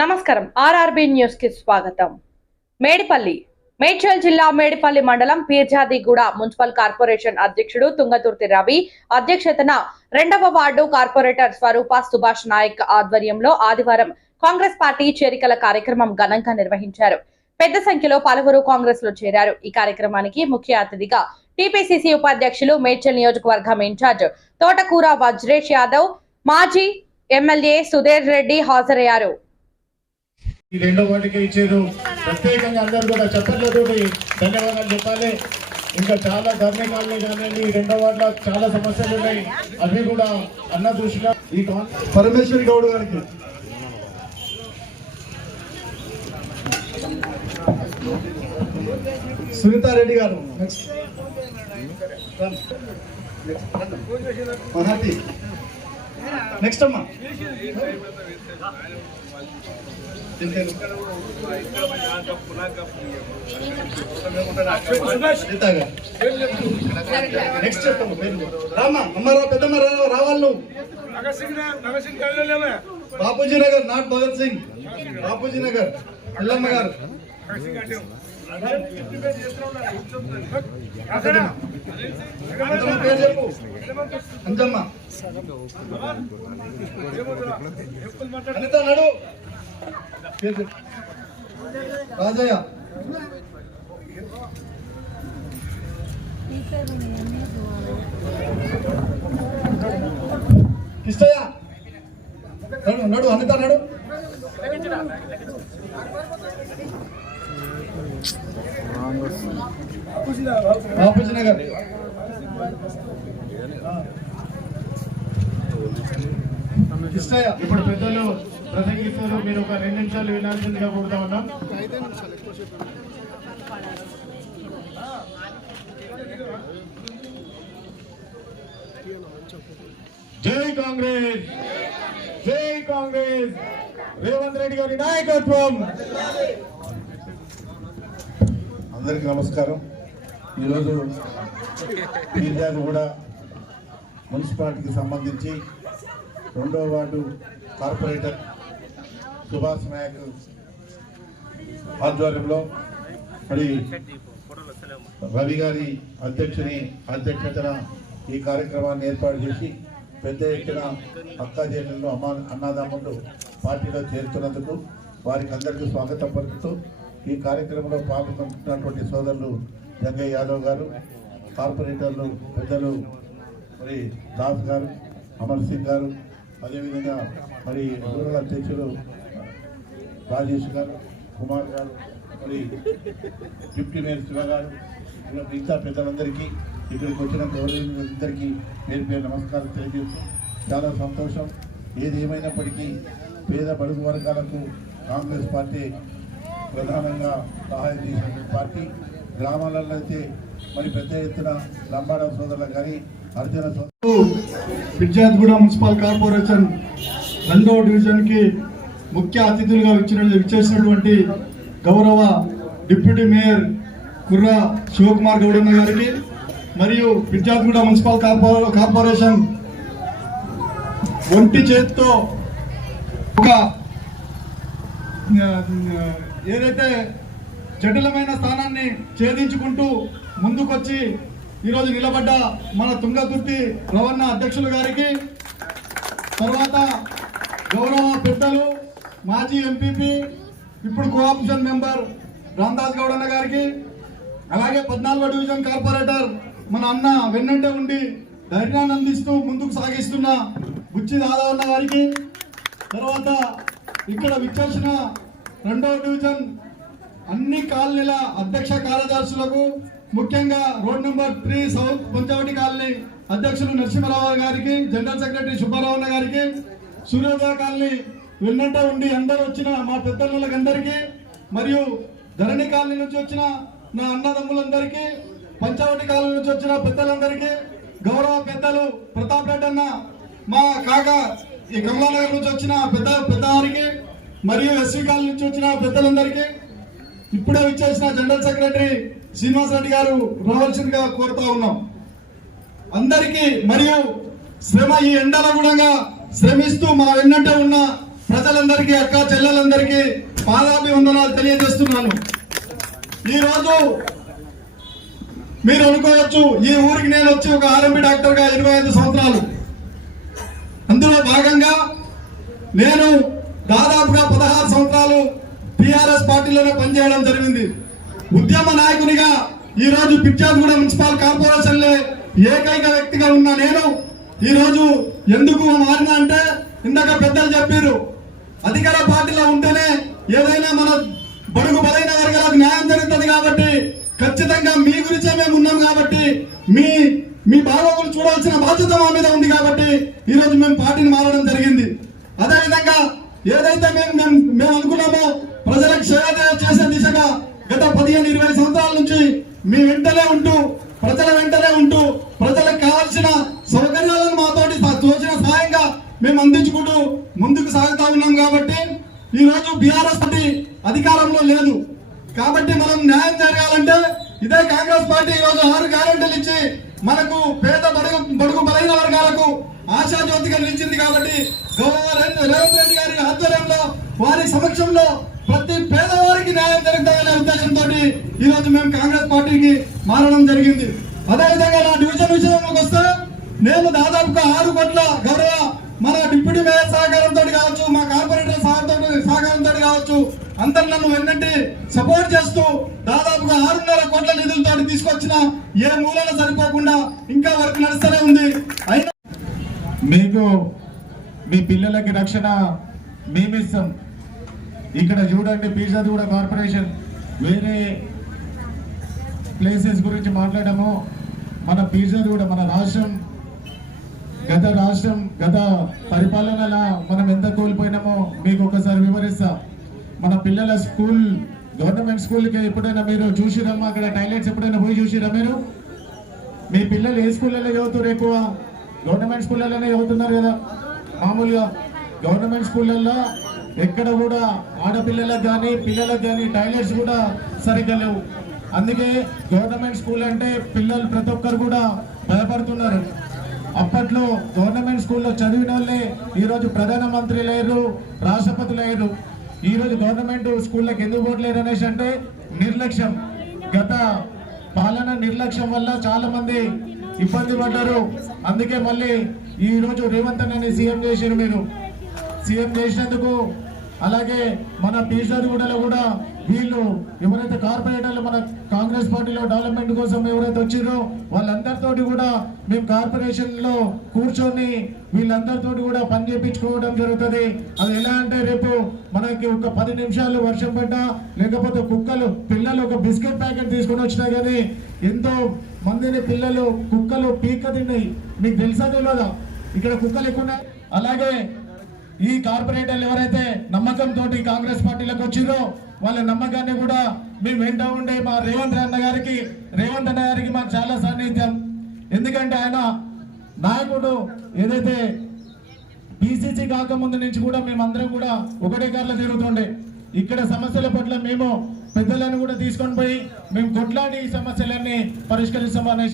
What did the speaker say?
నమస్కారం. ఆర్ఆర్బి న్యూస్కి స్వాగతం. మేడిపల్లి మేడ్చల్ జిల్లా మేడిపల్లి మండలం పీర్జాదిగూడ మున్సిపల్ కార్పొరేషన్ అధ్యక్షుడు తుంగతుర్తి రవి అధ్యక్షతన రెండవ వార్డు కార్పొరేటర్ స్వరూప సుభాష్ నాయక్ ఆధ్వర్యంలో ఆదివారం కాంగ్రెస్ పార్టీ చేరికల కార్యక్రమం ఘనంగా నిర్వహించారు. పెద్ద సంఖ్యలో పలువురు కాంగ్రెస్లో చేరారు. ఈ కార్యక్రమానికి ముఖ్య అతిథిగా టీపీసీసీ ఉపాధ్యక్షులు మేడ్చల్ నియోజకవర్గం ఇన్ఛార్జ్ తోటకూర వజ్రేష్ యాదవ్ మాజీ ఎమ్మెల్యే సుధీర్ రెడ్డి హాజరయ్యారు. ఈ రెండో వాటికి ఇచ్చారు. ప్రత్యేకంగా అందరూ కూడా చప్పట్లతోటి ధన్యవాదాలు చెప్పాలి. ఇంకా చాలా ధర్మ కాలనీ కానివ్వండి ఈ రెండో వాటిలో చాలా సమస్యలు ఉన్నాయి. అవి కూడా అన్న దృష్టిలో ఈ పరమేశ్వరి గౌడ్ గారికి. సునీతారెడ్డి గారు నెక్స్ట్ నెక్స్ట్ అమ్మా. నెక్స్ట్ చెప్తాము పేరు రామా అమ్మారా పెద్దమ్మ రావాలి నువ్వు బాపూజీ నగర్ నాట్ భగత్ సింగ్. బాపూజీ నగర్ అల్లమ్మ గారు. అంజమ్మ నడు రాజయ్య. కిష్టయ్య నడు నడు అనిత నడు బాపూజీ నగర్ కిష్టయ్య ఇప్పుడు పెద్దలు ప్రసంగిస్తారు మీరు ఒక రెండు నిమిషాలు వినాల్సిందిగా కోరుతా ఉన్నాం. జై కాంగ్రెస్! జై కాంగ్రెస్! రేవంత్ రెడ్డి గారి నాయకత్వం! అందరికీ నమస్కారం. ఈరోజు పీర్యాలు కూడా మున్సిపాలిటీకి సంబంధించి రెండవ వార్డు కార్పొరేటర్ సుభాష్ నాయక్ ఆధ్వర్యంలో మరి రవి గారి అధ్యక్షుని అధ్యక్షతన ఈ కార్యక్రమాన్ని ఏర్పాటు చేసి పెద్ద ఎత్తున అక్కా చెల్లెళ్ళు అమ్మ అన్నదమ్ములు పార్టీలో చేరుతున్నందుకు వారికి అందరికీ స్వాగతం పలుకుతూ ఈ కార్యక్రమంలో పాల్గొంటున్నటువంటి సోదరులు జంగయ్య యాదవ్ గారు కార్పొరేటర్లు పెద్దలు మరి దాస్ గారు అమర్ సింగ్ గారు అదేవిధంగా మరి రూరల్ అధ్యక్షులు రాజేష్ గారు కుమార్ గారు మరి డిప్యూటీ మేయర్ శివ గారు మిగతా పెద్దలందరికీ ఇక్కడికి వచ్చిన గౌరవీయులందరికీ పేరు పేరు నమస్కారం తెలియజేస్తూ చాలా సంతోషం. ఏది ఏమైనప్పటికీ పేద బడుగు వర్గాలకు కాంగ్రెస్ పార్టీ ప్రధానంగా సహాయం చేసిన పార్టీ గ్రామాలలో అయితే మరి పెద్ద ఎత్తున లంబాడ సోదరులు కానీ అర్జున సోదరు మున్సిపల్ కార్పొరేషన్ రెండవ డివిజన్కి ముఖ్య అతిథులుగా ఇచ్చిన విచ్చేసినటువంటి గౌరవ డిప్యూటీ మేయర్ కుర్ర శివకుమార్ గౌడన్న గారికి మరియు విద్యార్థిగూడ మున్సిపల్ కార్పొ కార్పొరేషన్ ఒంటి చేతితో ఒక ఏదైతే జటిలమైన స్థానాన్ని ఛేదించుకుంటూ ముందుకొచ్చి ఈరోజు నిలబడ్డ మన తుంగతుర్తి రవణ అధ్యక్షులు గారికి తర్వాత గౌరవ పెద్దలు మాజీ ఎంపీపీ ఇప్పుడు కోఆప్షన్ మెంబర్ రామదాస్ గౌడ్ అన్న గారికి అలాగే పద్నాలుగో డివిజన్ కార్పొరేటర్ మన అన్న వెన్నంటే ఉండి ధైర్యాన్ని అందిస్తూ ముందుకు సాగిస్తున్న బుచ్చి దాదావన్న గారికి తర్వాత ఇక్కడ విచ్చేసిన రెండవ డివిజన్ అన్ని కాలనీల అధ్యక్ష కార్యదర్శులకు ముఖ్యంగా road number three south Panchavati colony అధ్యక్షులు నరసింహరావు గారికి జనరల్ సెక్రటరీ సుబ్బారావు గారికి సూర్యోదయ కాలనీ వెన్నంట ఉండి అందరూ వచ్చిన మా పెద్దలందరికీ మరియు ధరణి కాలనీ నుంచి వచ్చిన నా అన్నదమ్ములందరికీ పంచవటి కాలనీ నుంచి వచ్చిన పెద్దలందరికీ గౌరవ పెద్దలు ప్రతాప్ రెడ్డి అన్న మా కాక ఈ కమలానగర్ నుంచి వచ్చిన పెద్ద పెద్దవారికి మరియు ఎస్వీ కాలనీ నుంచి వచ్చిన పెద్దలందరికీ ఇప్పుడే విచ్చేసిన జనరల్ సెక్రటరీ శ్రీనివాస్ రెడ్డి గారు రావాల్సిందిగా కోరుతా ఉన్నాం. అందరికీ మరియు శ్రమ ఈ ఎండల గుణంగా శ్రమిస్తూ మా వెన్నంటే ఉన్న ప్రజలందరికీ అక్క చెల్లెలందరికీ పాదాభివందనాలు తెలియజేస్తున్నాను. ఈరోజు మీరు అనుకోవచ్చు ఈ ఊరికి నేను వచ్చి ఒక ఆర్ఎంపీ డాక్టర్గా ఇరవై ఐదు సంవత్సరాలు. అందులో భాగంగా నేను దాదాపుగా పదహారు సంవత్సరాలు టిఆర్ఎస్ పార్టీలోనే పనిచేయడం జరిగింది. ఉద్యమ నాయకునిగా ఈ రోజు పిచ్చాదిగూడ మున్సిపల్ కార్పొరేషన్లే ఏకైక వ్యక్తిగా ఉన్న నేను ఈ రోజు ఎందుకు మారినా అంటే ఇందాక పెద్దలు చెప్పారు. అధికార పార్టీలో ఉంటేనే ఏదైనా మన బడుగు బలైన వర్గాలకు న్యాయం జరుగుతుంది కాబట్టి ఖచ్చితంగా మీ గురించే మేము ఉన్నాం కాబట్టి మీ మీ బాగోగులు చూడాల్సిన బాధ్యత మా మీద ఉంది కాబట్టి ఈరోజు మేము పార్టీని మారడం జరిగింది. అదేవిధంగా ఏదైతే మేము మేము మేము అనుకున్నామో ప్రజలకు సేవ చేసే దిశగా గత పదిహేను ఇరవై సంవత్సరాల నుంచి మీ వెంటనే ఉంటూ ప్రజల వెంటనే ఉంటూ ప్రజలకు కావాల్సిన సౌకర్యాలను మాతోటి తోచిన సహాయంగా మేము అందించుకుంటూ ముందుకు సాగుతా ఉన్నాం కాబట్టి ఈ రోజు బీఆర్ఎస్ పార్టీ అధికారంలో లేదు. కాబట్టి మనం న్యాయం జరగాలంటే ఇదే కాంగ్రెస్ పార్టీ ఈ రోజు ఆరు గ్యారెంటీలు ఇచ్చి మనకు పేద బడుగు బడుగు బలైన వర్గాలకు ఆశాజ్యోతిగా నిలిచింది కాబట్టి గౌరవ రేవంత్ రెడ్డి గారి ఆధ్వర్యంలో వారి సమక్షంలో ప్రతి పేదవారికి న్యాయం జరుగుతాయనే ఉద్దేశంతో ఈ రోజు మేము కాంగ్రెస్ పార్టీకి మారడం జరిగింది. అదేవిధంగా నా డివిజన్ విషయంలోకి వస్తే నేను దాదాపుగా ఆరు కోట్ల అందరు నన్ను సపోర్ట్ చేస్తూ దాదాపుగా ఆరున్నర కోట్ల నిధులతో తీసుకొచ్చిన ఏ మూలన సరిపోకుండా ఇంకా వర్క్ నడుస్తూనే ఉంది. అయినా మీకు మీ పిల్లలకి రక్షణ మేమిస్తాం ఇక్కడ చూడండి పీజాది కూడా కార్పొరేషన్. వేరే ప్లేసెస్ గురించి మాట్లాడము. మన పీజాది కూడా మన రాష్ట్రం గత రాష్ట్రం గత పరిపాలనలా మనం ఎంత కోల్పోయినామో మన పిల్లల స్కూల్ గవర్నమెంట్ స్కూల్కి ఎప్పుడైనా మీరు చూసిరమ్మా? అక్కడ టాయిలెట్స్ ఎప్పుడైనా పోయి చూసిరా మీరు? మీ పిల్లలు ఏ స్కూళ్ళలో చదువుతారు ఎక్కువ? గవర్నమెంట్ స్కూళ్ళలోనే చదువుతున్నారు కదా? మామూలుగా గవర్నమెంట్ స్కూళ్ళల్లో ఎక్కడ కూడా ఆడపిల్లలకు కానీ పిల్లలకు కానీ టాయిలెట్స్ కూడా సరిగ్గా లేవు. అందుకే గవర్నమెంట్ స్కూల్ అంటే పిల్లలు ప్రతి ఒక్కరు కూడా భయపడుతున్నారు. అప్పట్లో గవర్నమెంట్ స్కూల్లో చదివిన వాళ్ళే ఈరోజు ప్రధానమంత్రి లేరు రాష్ట్రపతి లేరు. ఈరోజు గవర్నమెంట్ స్కూళ్ళకి ఎందుకు పోవట్లేదు అనేసి అంటే నిర్లక్ష్యం. గత పాలన నిర్లక్ష్యం వల్ల చాలా మంది ఇబ్బంది పడ్డారు. అందుకే మళ్ళీ ఈ రోజు రేవంత్ అన్నని సీఎం చేశారు మీరు. సీఎం చేసినందుకు అలాగే మన పీర్షాదిగూడలో కూడా వీళ్ళు ఎవరైతే కార్పొరేటర్లు మన కాంగ్రెస్ పార్టీలో డెవలప్మెంట్ కోసం ఎవరైతే వచ్చిరో వాళ్ళందరితోటి కూడా మేము కార్పొరేషన్లో కూర్చొని వీళ్ళందరితోటి కూడా పని చేయించుకోవడం జరుగుతుంది. అది ఎలా అంటే రేపు మనకి ఒక పది నిమిషాలు వర్షం పడ్డా లేకపోతే కుక్కలు పిల్లలు ఒక బిస్కెట్ ప్యాకెట్ తీసుకొని వచ్చినా కానీ ఎంతో మందిని పిల్లలు కుక్కలు పీక తిన్నాయి. మీకు తెలుసా తెలియదా ఇక్కడ కుక్కలు ఎక్కువ ఉన్నాయి. అలాగే ఈ కార్పొరేటర్లు ఎవరైతే నమ్మకంతో కాంగ్రెస్ పార్టీలోకి వచ్చిరో వాళ్ళ నమ్మకాన్ని కూడా మేము వెంట ఉండే మా రేవంత్ అన్న గారికి రేవంత్ అన్న గారికి మాకు చాలా సాన్నిధ్యం ఎందుకంటే ఆయన నాయకుడు ఏదైతే బీసీసీ కాకముందు నుంచి కూడా మేమందరం కూడా ఒకటే కార్లో తిరుగుతుండే. ఇక్కడ సమస్యల పట్ల మేము పెద్దలను కూడా తీసుకొని పోయి మేము కొట్లాడి ఈ సమస్యలన్నీ పరిష్కరిస్తామనే